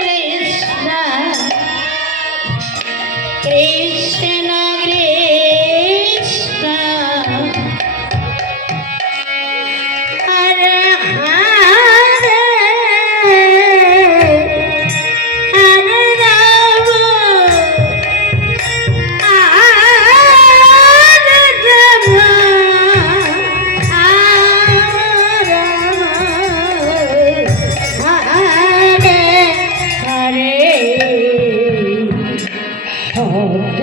Krishna Krishna